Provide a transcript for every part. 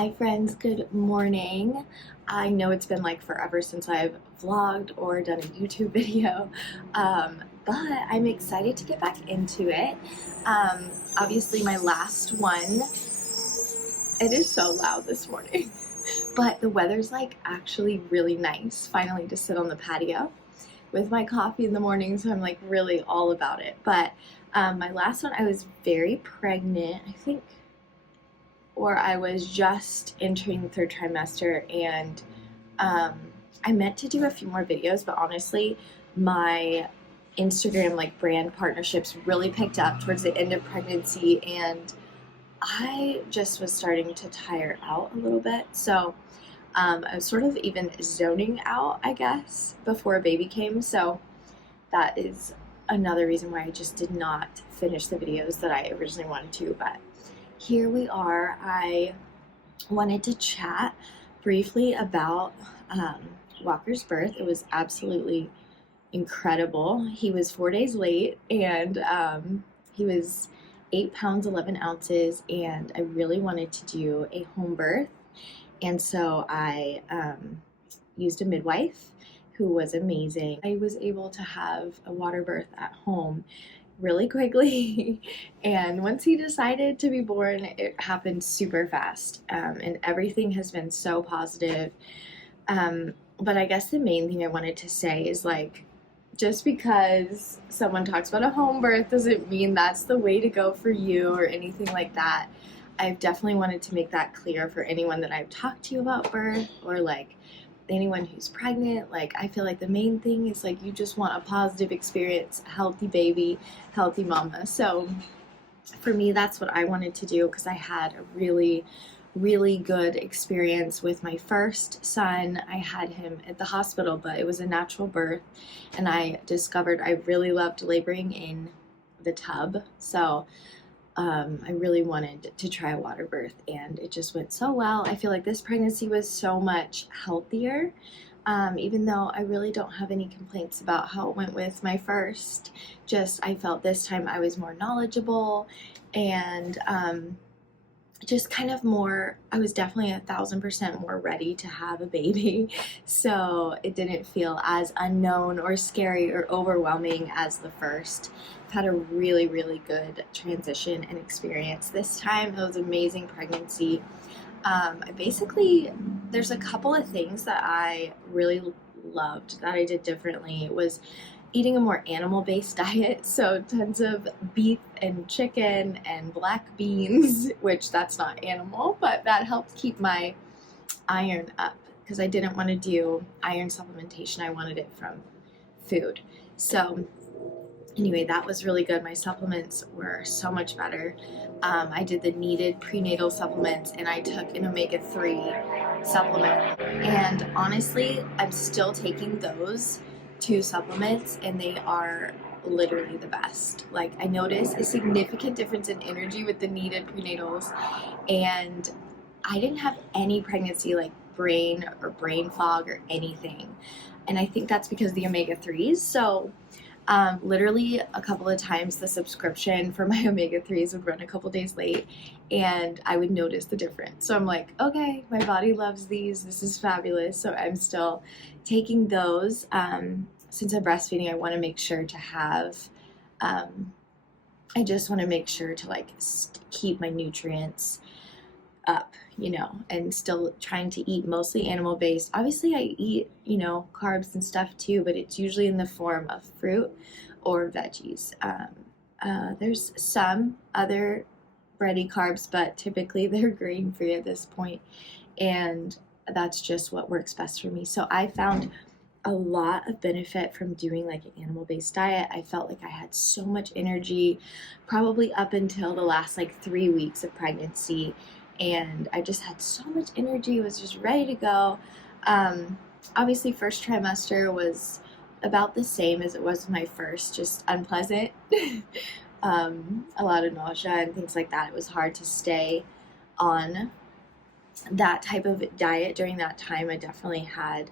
Hi friends, good morning. I know it's been like forever since I've vlogged or done a YouTube video, but I'm excited to get back into it. Obviously my last one, it is so loud this morning, but the weather's like actually really nice finally to sit on the patio with my coffee in the morning, so I'm like really all about it. But my last one, I was very pregnant, I think, or I was just entering the third trimester, and I meant to do a few more videos, but honestly my Instagram like brand partnerships really picked up towards the end of pregnancy, and I just was starting to tire out a little bit. So I was sort of even zoning out, I guess, before a baby came. So that is another reason why I just did not finish the videos that I originally wanted to. But here we are. I wanted to chat briefly about Walker's birth. It was absolutely incredible. He was 4 days late, and he was 8 pounds 11 ounces, and I really wanted to do a home birth. And so I used a midwife who was amazing. I was able to have a water birth at home really quickly, and once he decided to be born, it happened super fast, and everything has been so positive. But I guess the main thing I wanted to say is, like, just because someone talks about a home birth doesn't mean that's the way to go for you or anything like that. I've definitely wanted to make that clear for anyone that I've talked to about birth, or like anyone who's pregnant. Like, I feel like the main thing is, like, you just want a positive experience, a healthy baby, healthy mama. So for me, that's what I wanted to do, because I had a really good experience with my first son. I had him at the hospital, but it was a natural birth, and I discovered I really loved laboring in the tub. So I really wanted to try a water birth, and it just went so well. I feel like this pregnancy was so much healthier, even though I really don't have any complaints about how it went with my first. Just, I felt this time I was more knowledgeable, and just kind of more, I was definitely 1000% more ready to have a baby. So it didn't feel as unknown or scary or overwhelming as the first. I've had a really good transition and experience this time. It was an amazing pregnancy. There's a couple of things that I really loved that I did differently. It was eating a more animal-based diet, so tons of beef and chicken and black beans, which that's not animal, but that helped keep my iron up, because I didn't want to do iron supplementation. I wanted it from food. So anyway, that was really good. My supplements were so much better. I did the needed prenatal supplements, and I took an omega-3 supplement, and honestly, I'm still taking those 2 supplements, and they are literally the best. Like, I noticed a significant difference in energy with the needed prenatals, and I didn't have any pregnancy like brain fog or anything, and I think that's because of the omega-3s. So literally a couple of times the subscription for my omega-3s would run a couple days late, and I would notice the difference. So I'm like, okay, my body loves these. This is fabulous. So I'm still taking those. Since I'm breastfeeding, I want to make sure to have, I just want to make sure to like keep my nutrients up, and still trying to eat mostly animal based. Obviously I eat, carbs and stuff too, but it's usually in the form of fruit or veggies. There's some other bready carbs, but typically they're grain free at this point, and that's just what works best for me. So I found a lot of benefit from doing like an animal based diet. I felt like I had so much energy, probably up until the last like 3 weeks of pregnancy, and I just had so much energy, was just ready to go. Obviously first trimester was about the same as it was my first, just unpleasant. A lot of nausea and things like that. It was hard to stay on that type of diet during that time. I definitely had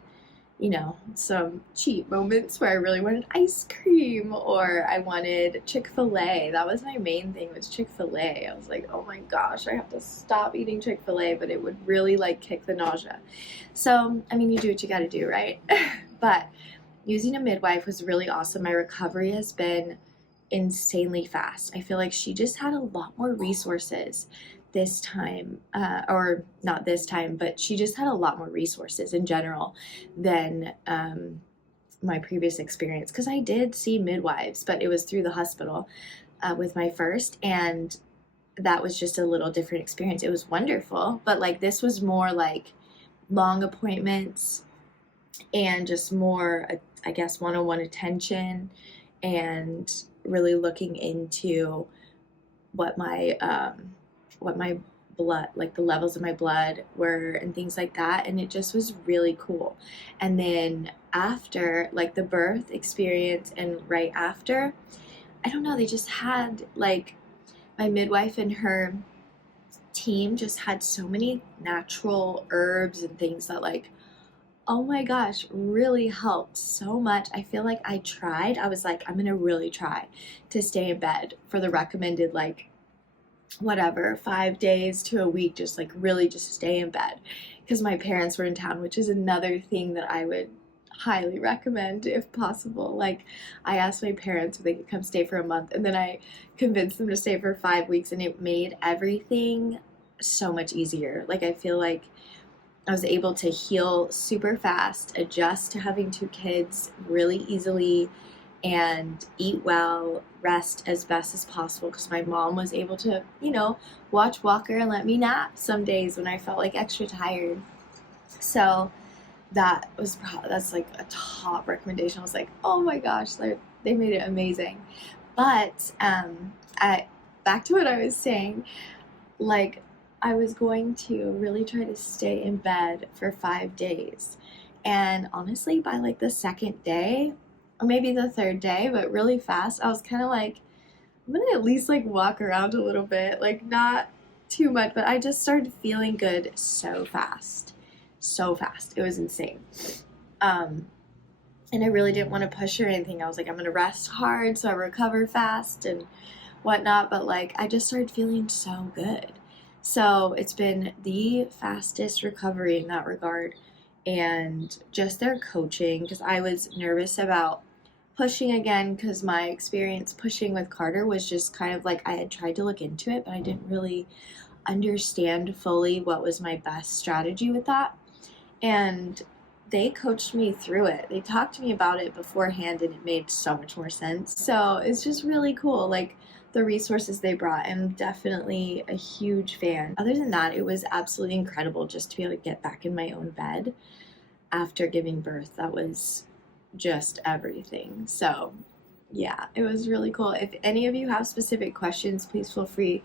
you know, some cheat moments where I really wanted ice cream or I wanted Chick-fil-A. That was my main thing, was Chick-fil-A. I was like, oh my gosh, I have to stop eating Chick-fil-A, but it would really like kick the nausea. So, I mean, you do what you gotta do, right? But using a midwife was really awesome. My recovery has been insanely fast. I feel like she just had a lot more resources this time, or not this time, but she just had a lot more resources in general than my previous experience, because I did see midwives, but it was through the hospital with my first, and that was just a little different experience. It was wonderful, but like this was more like long appointments and just more, I guess, one-on-one attention and really looking into what my blood, like the levels of my blood were and things like that, and it just was really cool. And then after, like the birth experience and right after, I don't know, they just had, like, my midwife and her team just had so many natural herbs and things that, like, oh my gosh, really helped so much. I feel like I was like, I'm gonna really try to stay in bed for the recommended, like, whatever, 5 days to a week, just like really just stay in bed, because my parents were in town, which is another thing that I would highly recommend if possible. Like, I asked my parents if they could come stay for a month, and then I convinced them to stay for 5 weeks, and it made everything so much easier. Like, I feel like I was able to heal super fast, adjust to having 2 kids really easily, and eat well, rest as best as possible, because my mom was able to, you know, watch Walker and let me nap some days when I felt like extra tired. So that's like a top recommendation. I was like, oh my gosh, they made it amazing. But back to what I was saying, like, I was going to really try to stay in bed for 5 days. And honestly, by like the second day, or maybe the third day, but really fast, I was kind of like, I'm gonna at least like walk around a little bit, like not too much, but I just started feeling good so fast. So fast. It was insane. And I really didn't want to push or anything. I was like, I'm gonna rest hard so I recover fast and whatnot, but like I just started feeling so good. So it's been the fastest recovery in that regard. And just their coaching, because I was nervous about pushing again, because my experience pushing with Carter was just kind of like, I had tried to look into it, but I didn't really understand fully what was my best strategy with that. And they coached me through it. They talked to me about it beforehand, and it made so much more sense. So it's just really cool, like the resources they brought. I'm definitely a huge fan. Other than that, it was absolutely incredible just to be able to get back in my own bed after giving birth. That was just everything. So yeah, it was really cool. If any of you have specific questions, please feel free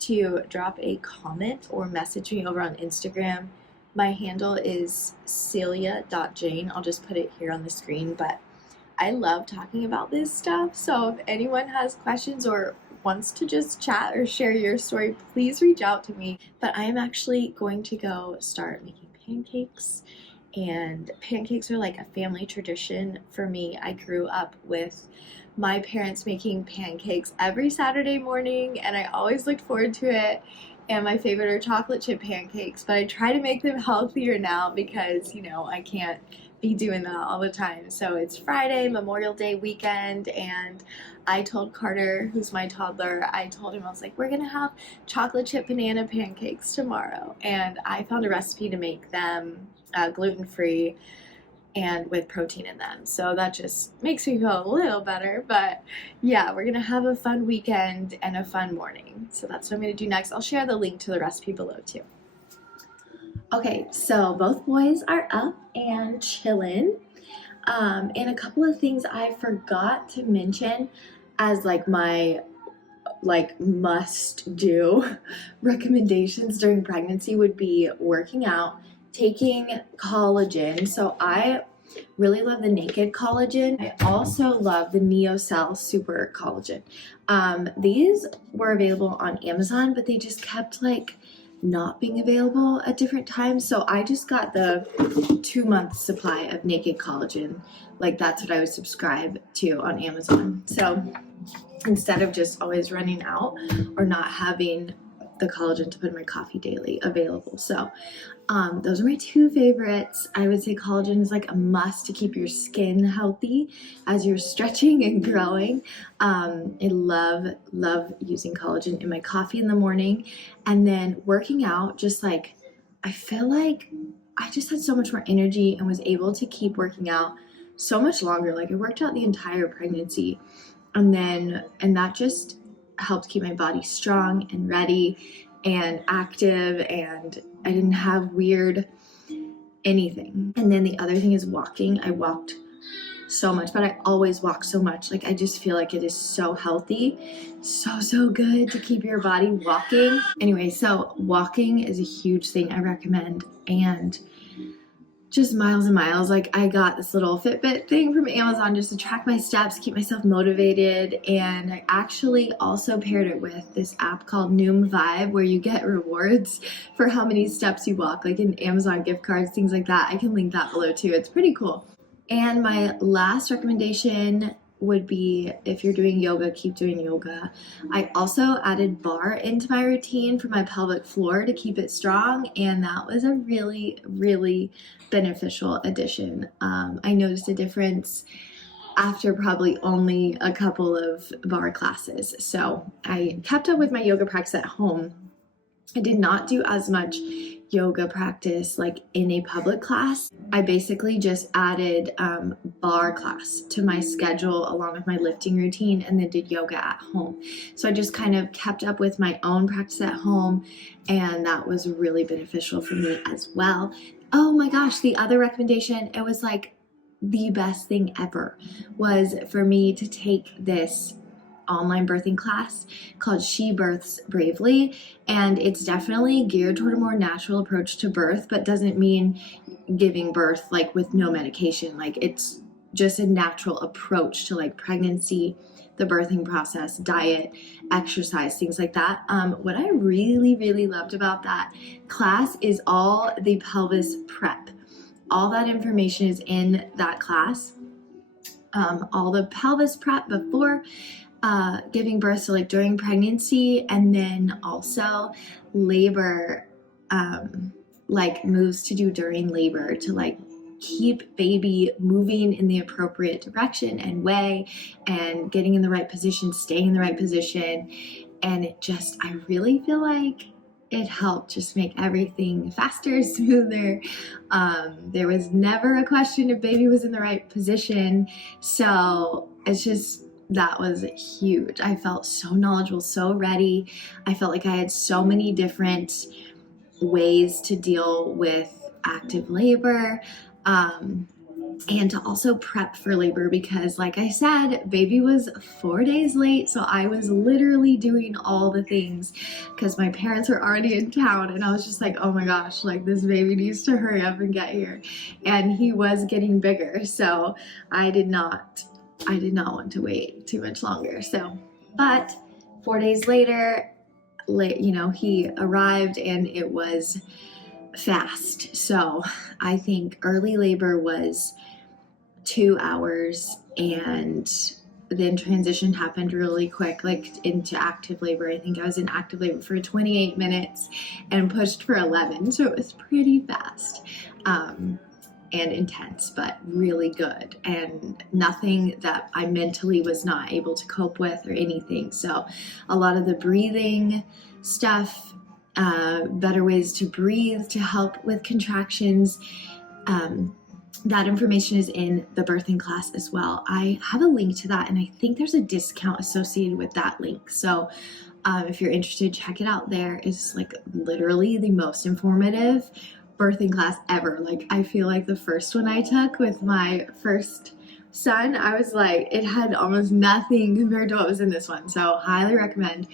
to drop a comment or message me over on Instagram. My handle is cealia.jane. I'll just put it here on the screen, but I love talking about this stuff. So if anyone has questions or wants to just chat or share your story, please reach out to me. But I am actually going to go start making pancakes. And pancakes are like a family tradition for me. I grew up with my parents making pancakes every Saturday morning, and I always looked forward to it. And my favorite are chocolate chip pancakes, but I try to make them healthier now because, you know, I can't be doing that all the time. So it's Friday, Memorial Day weekend, and I told Carter, who's my toddler, I told him, I was like, we're gonna have chocolate chip banana pancakes tomorrow. And I found a recipe to make them gluten-free and with protein in them. So that just makes me feel a little better. But yeah, we're gonna have a fun weekend and a fun morning. So that's what I'm gonna do next. I'll share the link to the recipe below too. Okay, so both boys are up and chilling. And a couple of things I forgot to mention as like my must do recommendations during pregnancy would be working out, taking collagen. So I really love the Naked collagen. I also love the NeoCell Super collagen. These were available on Amazon, but they just kept like not being available at different times. So I just got the 2-month supply of Naked Collagen. Like that's what I would subscribe to on Amazon. So instead of just always running out or not having the collagen to put in my coffee daily available. So those are my 2 favorites. I would say collagen is like a must to keep your skin healthy as you're stretching and growing. I love using collagen in my coffee in the morning. And then working out, just like, I feel like I just had so much more energy and was able to keep working out so much longer. Like I worked out the entire pregnancy, and that just helped keep my body strong and ready and active, and I didn't have weird anything. And then the other thing is walking. I walked so much, but I always walk so much. Like I just feel like it is so healthy, so good to keep your body walking. Anyway, so walking is a huge thing I recommend, and just miles and miles. Like I got this little Fitbit thing from Amazon just to track my steps, keep myself motivated. And I actually also paired it with this app called Noom Vibe, where you get rewards for how many steps you walk, like in Amazon gift cards, things like that. I can link that below too. It's pretty cool. And my last recommendation would be, if you're doing yoga, keep doing yoga. I also added bar into my routine for my pelvic floor to keep it strong, and that was a really beneficial addition. I noticed a difference after probably only a couple of bar classes. So I kept up with my yoga practice at home. I did not do as much yoga practice like in a public class. I basically just added bar class to my schedule along with my lifting routine, and then did yoga at home. So I just kind of kept up with my own practice at home, and that was really beneficial for me as well. Oh my gosh, the other recommendation, it was like the best thing ever, was for me to take this online birthing class called She Births Bravely, and it's definitely geared toward a more natural approach to birth, but doesn't mean giving birth like with no medication. Like it's just a natural approach to like pregnancy, the birthing process, diet, exercise, things like that. What I really loved about that class is all the pelvis prep. All that information is in that class. All the pelvis prep before giving birth, so like during pregnancy, and then also labor, like moves to do during labor to like keep baby moving in the appropriate direction and way, and getting in the right position, staying in the right position. And it just, I really feel like it helped just make everything faster, smoother. There was never a question if baby was in the right position. So it's just, that was huge. I felt so knowledgeable, so ready. I felt like I had so many different ways to deal with active labor, and to also prep for labor, because like I said, baby was 4 days late. So I was literally doing all the things because my parents were already in town, and I was just like, oh my gosh, like this baby needs to hurry up and get here. And he was getting bigger. So I did not want to wait too much longer. So, but 4 days later, he arrived, and it was fast. So I think early labor was 2 hours, and then transition happened really quick, like into active labor. I think I was in active labor for 28 minutes and pushed for 11. So it was pretty fast. And intense, but really good, and nothing that I mentally was not able to cope with or anything. So a lot of the breathing stuff, better ways to breathe to help with contractions, that information is in the birthing class as well. I have a link to that, and I think there's a discount associated with that link. So if you're interested, check it out. There is like literally the most informative birthing class ever. Like I feel like the first one I took with my first son, I was like, it had almost nothing compared to what was in this one. So highly recommend.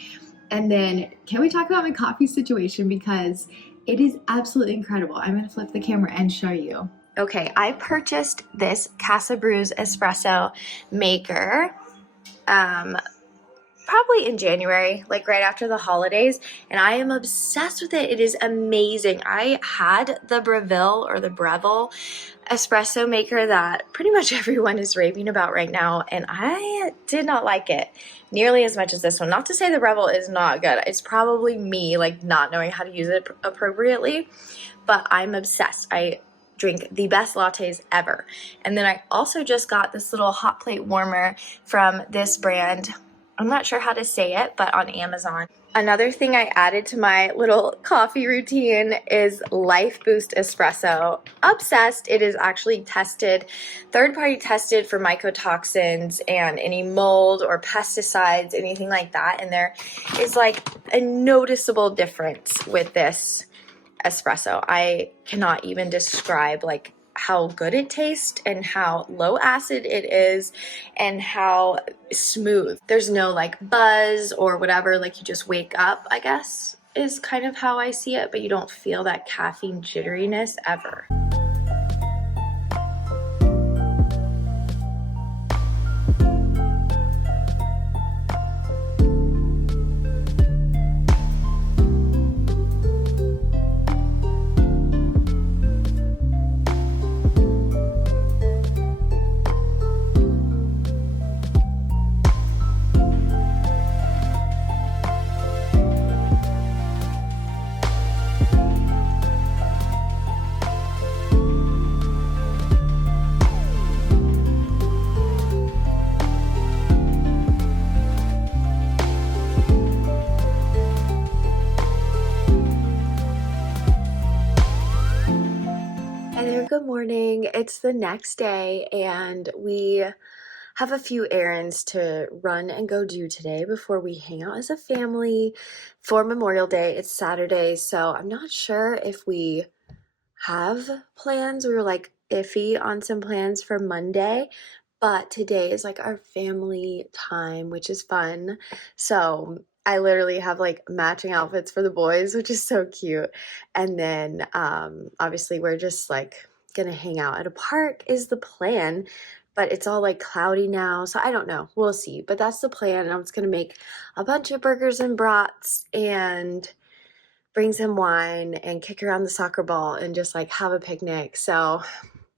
And then can we talk about my coffee situation, because it is absolutely incredible. I'm going to flip the camera and show you. Okay, I purchased this Casa Brews espresso maker probably in January, like right after the holidays, and I am obsessed with it. It is amazing. I had the Breville or the Breville espresso maker that pretty much everyone is raving about right now, and I did not like it nearly as much as this one. Not to say the Breville is not good. It's probably me like not knowing how to use it appropriately, but I'm obsessed. I drink the best lattes ever. And then I also just got this little hot plate warmer from this brand. I'm not sure how to say it, but on Amazon. Another thing I added to my little coffee routine is Life Boost Espresso. Obsessed. It is actually tested, third-party tested for mycotoxins and any mold or pesticides, anything like that. And there is like a noticeable difference with this espresso. I cannot even describe like how good it tastes and how low acid it is and how smooth. There's no like buzz or whatever, like you just wake up, I guess, is kind of how I see it, but you don't feel that caffeine jitteriness ever. Good morning. It's the next day and we have a few errands to run and go do today before we hang out as a family for Memorial Day. It's Saturday, so I'm not sure if we have plans. We were like iffy on some plans for Monday, but today is like our family time, which is fun. So I literally have like matching outfits for the boys, which is so cute. And then obviously we're just like gonna hang out at a park is the plan, but it's all like cloudy now, so I don't know. We'll see, but that's the plan. I'm just gonna make a bunch of burgers and brats and bring some wine and kick around the soccer ball and just like have a picnic. So,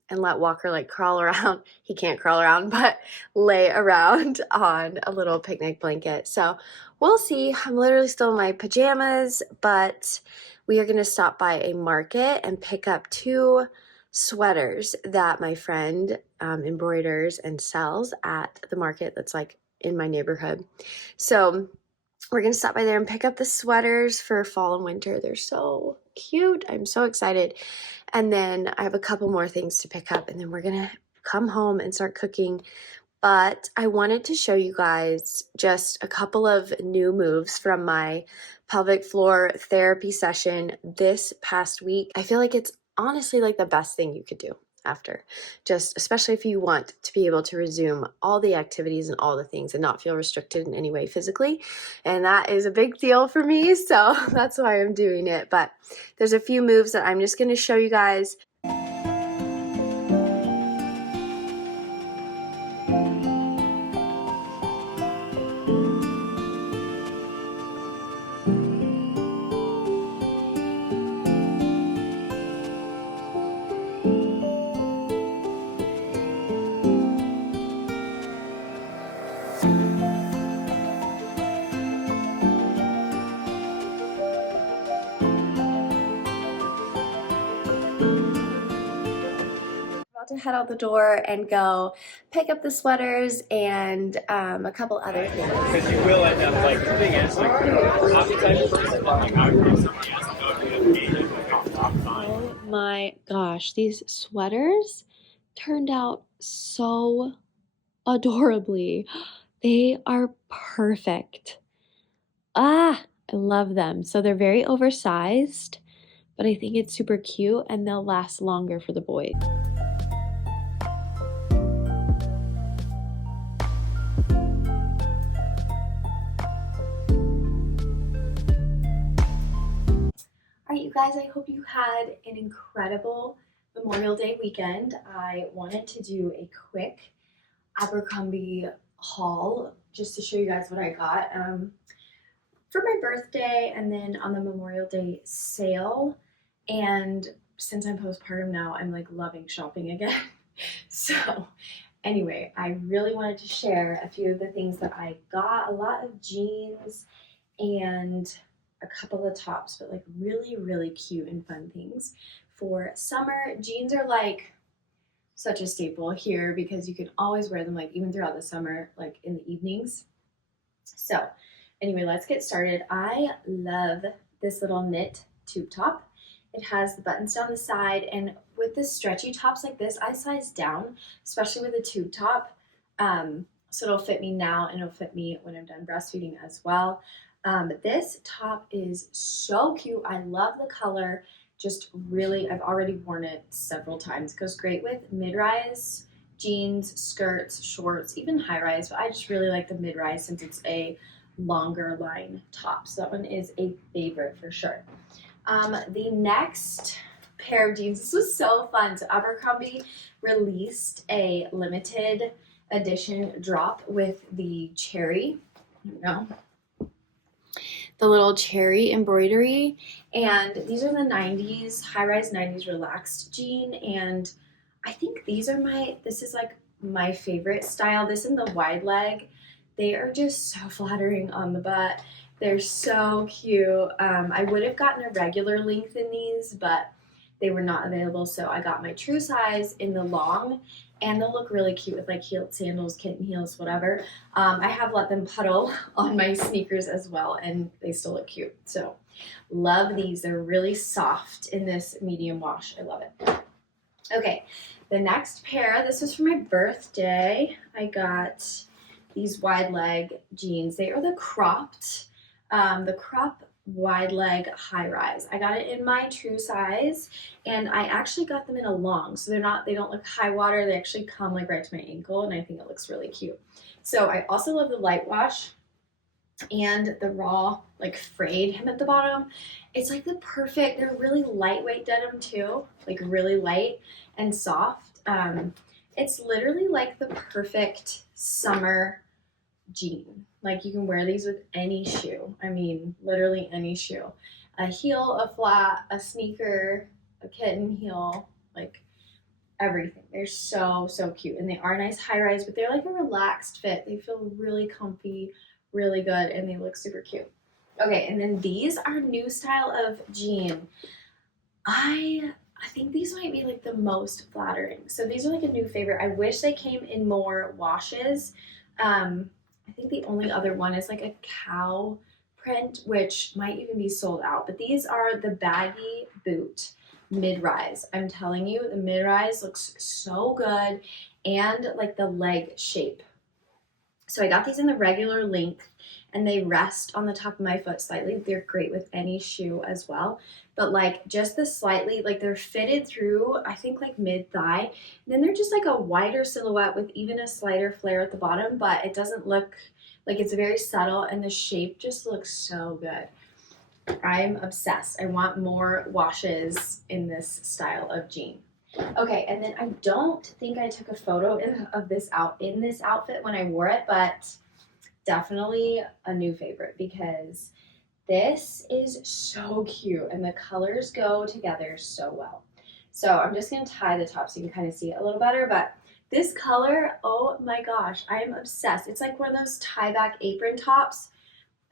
and let Walker like crawl around. He can't crawl around, but lay around on a little picnic blanket. So we'll see. I'm literally still in my pajamas, but we are gonna stop by a market and pick up 2 sweaters that my friend embroiders and sells at the market that's like in my neighborhood. So we're gonna stop by there and pick up the sweaters for fall and winter. They're so cute. I'm so excited. And then I have a couple more things to pick up and then we're gonna come home and start cooking. But I wanted to show you guys just a couple of new moves from my pelvic floor therapy session this past week. I feel like it's honestly like the best thing you could do after, just especially if you want to be able to resume all the activities and all the things and not feel restricted in any way physically. And that is a big deal for me, so that's why I'm doing it. But there's a few moves that I'm just going to show you guys. To head out the door and go pick up the sweaters and a couple other things. Because you will end up like the thing is like oh my gosh, these sweaters turned out so adorably. They are perfect. I love them. So they're very oversized, but I think it's super cute and they'll last longer for the boys. All right, you guys, I hope you had an incredible Memorial Day weekend. I wanted to do a quick Abercrombie haul just to show you guys what I got for my birthday and then on the Memorial Day sale. And since I'm postpartum now, I'm like loving shopping again. So anyway, I really wanted to share a few of the things that I got. A lot of jeans and a couple of tops, but like really, really cute and fun things for summer. Jeans are like such a staple here because you can always wear them like even throughout the summer, like in the evenings. So anyway, let's get started. I love this little knit tube top. It has the buttons down the side, and with the stretchy tops like this, I size down, especially with a tube top. So it'll fit me now and it'll fit me when I'm done breastfeeding as well. But this top is so cute. I love the color. Just really, I've already worn it several times. It goes great with mid-rise jeans, skirts, shorts, even high-rise. But I just really like the mid-rise since it's a longer line top. So that one is a favorite for sure. The next pair of jeans, this was so fun. So Abercrombie released a limited edition drop with the cherry, the little cherry embroidery. And these are the 90s, high-rise 90s relaxed jean. And I think this is like my favorite style. This and the wide leg, they are just so flattering on the butt. They're so cute. I would have gotten a regular length in these, but they were not available. So I got my true size in the long, and they'll look really cute with like heeled sandals, kitten heels, whatever. I have let them puddle on my sneakers as well, and they still look cute. So love these. They're really soft in this medium wash. I love it. Okay, the next pair, this was for my birthday. I got these wide leg jeans. They are the crop wide leg high rise. I got it in my true size, and I actually got them in a long, so they don't look high water. They actually come like right to my ankle, and I think it looks really cute. So I also love the light wash and the raw like frayed hem at the bottom. It's like the perfect, they're really lightweight denim too, like really light and soft. It's literally like the perfect summer jean. Like you can wear these with any shoe. I mean, literally any shoe. A heel, a flat, a sneaker, a kitten heel, like everything. They're so, so cute. And they are nice high rise, but they're like a relaxed fit. They feel really comfy, really good, and they look super cute. Okay, and then these are a new style of jean. I think these might be like the most flattering. So these are like a new favorite. I wish they came in more washes. I think the only other one is like a cow print, which might even be sold out. But these are the baggy boot mid-rise. I'm telling you, the mid-rise looks so good, and like the leg shape. So I got these in the regular length, and they rest on the top of my foot slightly. They're great with any shoe as well. But like just the slightly, like they're fitted through, I think like mid-thigh. And then they're just like a wider silhouette with even a slighter flare at the bottom, but it doesn't look like, it's very subtle, and the shape just looks so good. I'm obsessed. I want more washes in this style of jean. Okay, and then I don't think I took a photo of this in this outfit when I wore it, but definitely a new favorite because this is so cute and the colors go together so well. So I'm just going to tie the top so you can kind of see it a little better, but this color, oh my gosh, I am obsessed. It's like one of those tie back apron tops.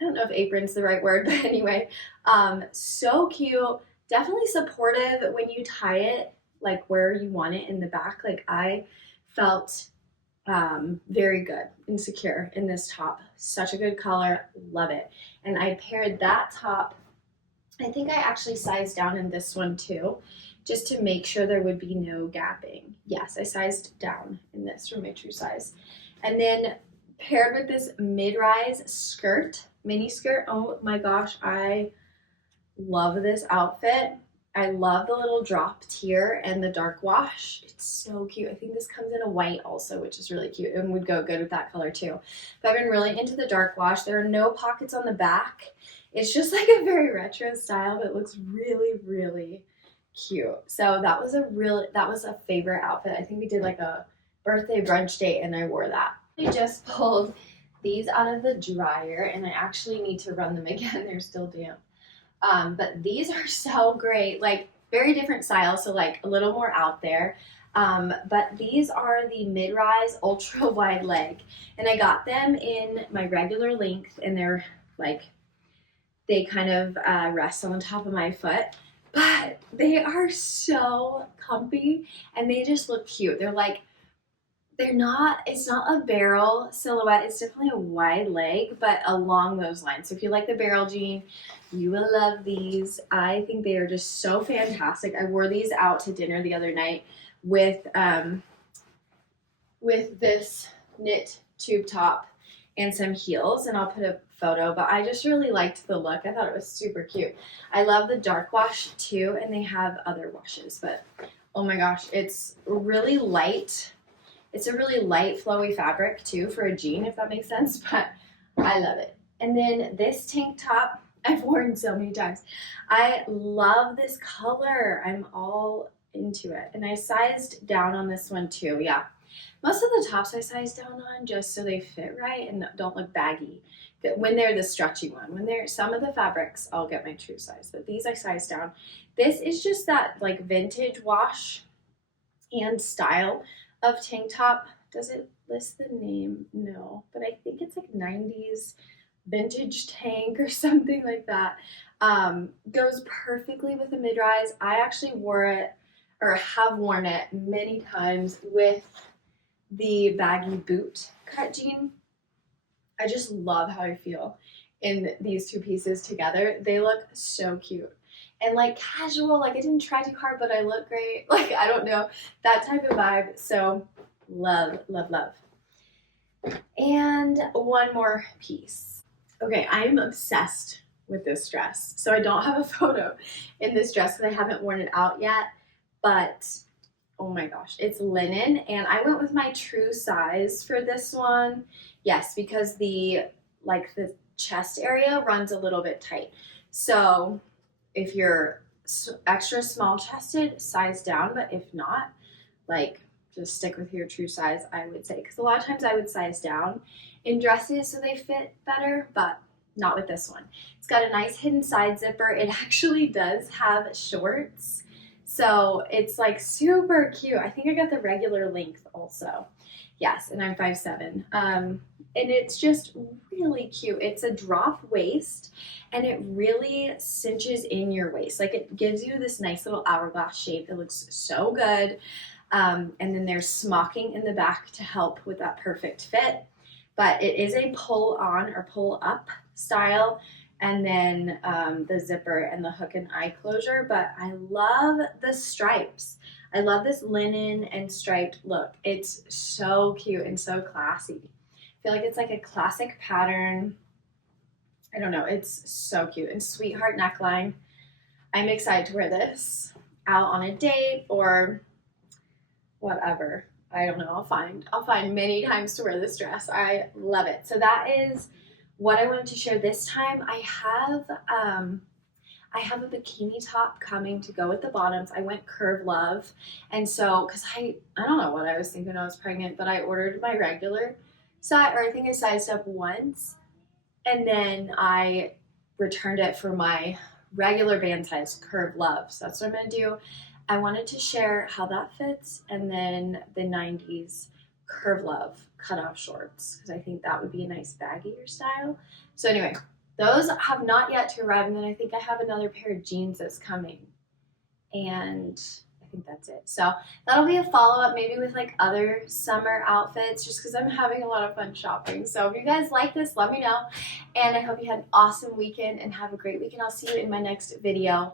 I don't know if apron's the right word, but anyway, so cute. Definitely supportive when you tie it like where you want it in the back. Like I felt very good and secure in this top. Such a good color, love it. And I paired that top, I think I actually sized down in this one too, just to make sure there would be no gapping. Yes, I sized down in this for my true size. And then paired with this mid-rise skirt, mini skirt. Oh my gosh, I love this outfit. I love the little dropped here and the dark wash. It's so cute. I think this comes in a white also, which is really cute and would go good with that color too. But I've been really into the dark wash. There are no pockets on the back. It's just like a very retro style, but it looks really, really cute. So that was a favorite outfit. I think we did like a birthday brunch date and I wore that. I just pulled these out of the dryer, and I actually need to run them again. They're still damp. But these are so great, like very different styles, so like a little more out there. But these are the mid-rise ultra wide leg, and I got them in my regular length, and they're like, they kind of rest on the top of my foot, but they are so comfy and they just look cute. They're like, it's not a barrel silhouette, it's definitely a wide leg, but along those lines. So if you like the barrel jean, you will love these. I think they are just so fantastic. I wore these out to dinner the other night with this knit tube top and some heels, and I'll put a photo, but I just really liked the look. I thought it was super cute. I love the dark wash too, and they have other washes, but oh my gosh, it's really light. It's a really light, flowy fabric too for a jean, if that makes sense, but I love it. And then this tank top, I've worn so many times. I love this color. I'm all into it. And I sized down on this one too, yeah. Most of the tops I size down on just so they fit right and don't look baggy. When they're the stretchy one, when they're some of the fabrics, I'll get my true size, but these I size down. This is just that like vintage wash and style of tank top. Does it list the name? No, but I think it's like 90s vintage tank or something like that. Goes perfectly with the mid-rise. I actually wore it, or have worn it many times with the baggy boot cut jean. I just love how I feel in these two pieces together. They look so cute and like casual. Like I didn't try too hard, but I look great. Like, I don't know, that type of vibe. So love, love, love. And one more piece. Okay, I'm obsessed with this dress. So I don't have a photo in this dress because I haven't worn it out yet, but oh my gosh, it's linen, and I went with my true size for this one. Yes, because the chest area runs a little bit tight. So if you're extra small chested, size down, but if not, like just stick with your true size, I would say, because a lot of times I would size down in dresses so they fit better, but not with this one. It's got a nice hidden side zipper. It actually does have shorts, so it's like super cute. I think I got the regular length also. Yes, and I'm 5'7". And it's just really cute. It's a drop waist, and it really cinches in your waist. Like it gives you this nice little hourglass shape that looks so good. And then there's smocking in the back to help with that perfect fit. But it is a pull on or pull up style, and then the zipper and the hook and eye closure. But I love the stripes. I love this linen and striped look. It's so cute and so classy. I feel like it's like a classic pattern. I don't know, it's so cute. And sweetheart neckline. I'm excited to wear this out on a date or whatever. I don't know, I'll find many times to wear this dress. I love it. So that is what I wanted to share this time. I have a bikini top coming to go with the bottoms. I went Curve Love, and so because I don't know what I was thinking when I was pregnant, but I ordered my regular size, or I think I sized up once, and then I returned it for my regular band size Curve Love. So that's what I'm gonna do. I wanted to share how that fits, and then the 90s Curve Love cutoff shorts, because I think that would be a nice baggier style. So anyway, those have not yet to arrive, and then I think I have another pair of jeans that's coming, and I think that's it. So that'll be a follow-up, maybe with like other summer outfits, just because I'm having a lot of fun shopping. So if you guys like this, let me know, and I hope you had an awesome weekend and have a great weekend. I'll see you in my next video.